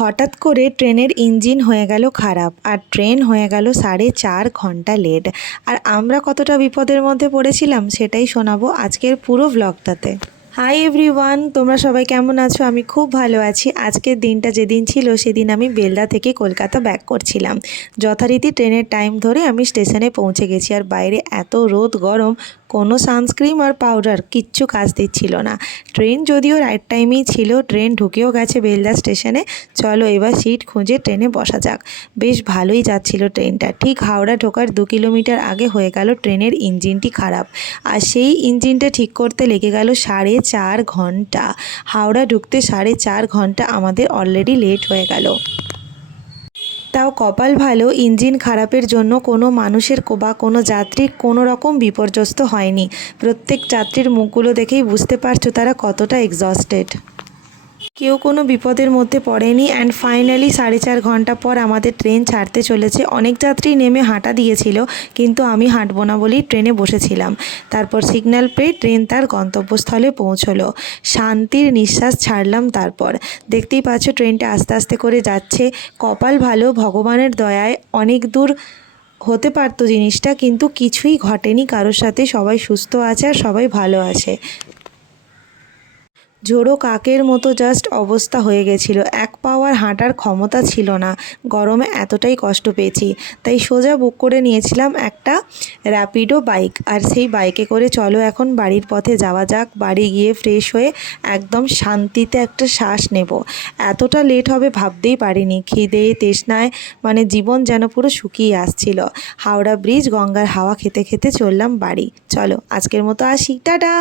হঠাৎ করে ট্রেনের ইঞ্জিন হয়ে গেল খারাপ আর ট্রেন হয়ে গেল 4.5 ঘন্টা লেট। আর আমরা কতটা বিপদের মধ্যে পড়েছিলাম সেটাই শোনাবো আজকের পুরো ব্লগটাতে। হাই এভরিওয়ান, তোমরা সবাই কেমন আছো? আমি খুব ভালো আছি। আজকের দিনটা যেদিন ছিল সেদিন আমি বেলদা থেকে কলকাতা ব্যাক করছিলাম। যথারীতি ট্রেনের টাইম ধরে আমি স্টেশনে পৌঁছে গেছি। আর বাইরে এত রোদ গরম, কোনো সানস্ক্রিন আর পাউডার কিচ্ছু কাজ দিচ্ছিল না। ট্রেন যদিও রাইট টাইমেই ছিল, ট্রেন ঢুকেও গেছে বেলদা স্টেশনে। চলো এবার সিট খুঁজে ট্রেনে বসা যাক। বেশ ভালোই যাচ্ছিল ট্রেনটা। ঠিক হাওড়া ঢোকার 2 কিলোমিটার আগে হয়ে গেল ট্রেনের ইঞ্জিনটি খারাপ। আর সেই ইঞ্জিনটা ঠিক করতে লেগে গেল 4.5 ঘন্টা। হাওড়া ঢুকতে 4.5 ঘন্টা আমাদের অলরেডি লেট হয়ে গেল। তাও কপাল ভালো, ইঞ্জিন খারাপের জন্য কোনো মানুষের বা কোনো যাত্রীর কোনো রকম বিপর্যস্ত হয়নি। প্রত্যেক যাত্রীর মুখগুলো দেখেই বুঝতে পারছো তারা কতটা এক্সস্টেড। কেউ কোনো বিপদের মধ্যে পড়েনি। অ্যান্ড ফাইনালি 4.5 ঘন্টা পর আমাদের ট্রেন ছাড়তে চলেছে। অনেক যাত্রী নেমে হাঁটা দিয়েছিল, কিন্তু আমি হাঁটবো না বলেই ট্রেনে বসেছিলাম। তারপর সিগন্যাল পেয়ে ট্রেন তার গন্তব্যস্থলে পৌঁছলো। শান্তির নিঃশ্বাস ছাড়লাম। তারপর দেখতেই পাচ্ছ ট্রেনটা আস্তে আস্তে করে যাচ্ছে। কপাল ভালো, ভগবানের দয়ায় অনেক দূর হতে পারতো জিনিসটা, কিন্তু কিছুই ঘটেনি কারোর সাথে। সবাই সুস্থ আছে আর সবাই ভালো আছে। ঝোড়ো কাকের মতো জাস্ট অবস্থা হয়ে গেছিলো। এক পাওয়ার হাঁটার ক্ষমতা ছিল না, গরমে এতটাই কষ্ট পেয়েছি। তাই সোজা বুক করে নিয়েছিলাম একটা র্যাপিডো বাইক। আর সেই বাইকে করে চলো এখন বাড়ির পথে যাওয়া যাক। বাড়ি গিয়ে ফ্রেশ হয়ে একদম শান্তিতে একটা শ্বাস নেব। এতটা লেট হবে ভাবতেই পারিনি। খিদে তৃষ্ণায় মানে জীবন যেন পুরো শুকিয়ে আসছিল। হাওড়া ব্রিজ, গঙ্গার হাওয়া খেতে খেতে চললাম বাড়ি। চলো আজকের মতো আসি, টাটা।